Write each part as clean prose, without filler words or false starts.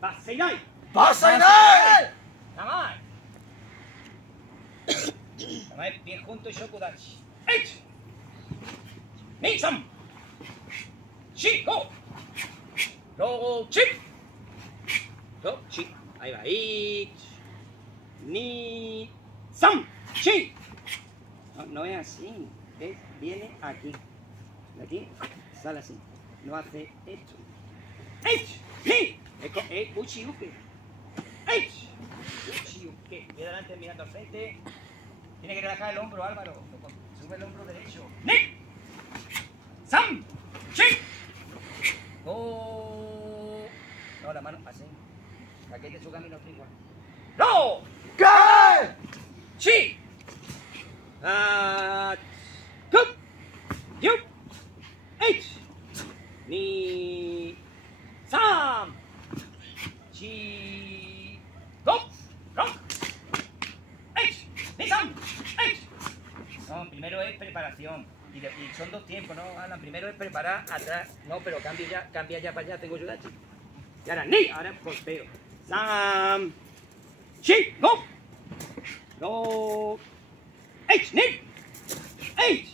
bassai. bassai. Namai. Namai bien junto y shokudachi. H. Ni sam. Shi go. Ro chi. Ro chi. Ahí va. Ich. Ni sam. Chi. No es así. Viene aquí. De aquí sale así. No hace esto. H. Ni. Es uchiuke. H. Uchiuke. Ve adelante mirando al frente. Tiene que relajar el hombro, Álvaro. Sube el hombro derecho. Ni. Sam. Chi. Go. No, la mano así. Aquí de su camino igual. No. ¡Gay! Chi. Cup. You. H. Ni. Sam. Chi. Go. Rock. H. Ni Sam. H. No, primero es preparación. Y son dos tiempos, ¿no, Alan? Primero es preparar atrás. No, pero cambia ya para allá. Tengo yo dachi. Y ahora ni. Ahora golpeo. Sam. Chi. Go. Go. H. Ni. H.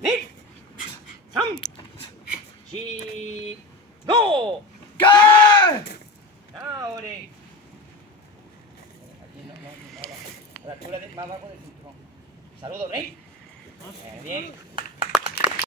Ni. Sam. Chi. Go. ¡Gay! Ahora. Aquí no, a la altura más abajo del cinturón. Saludos, Rey. Bien.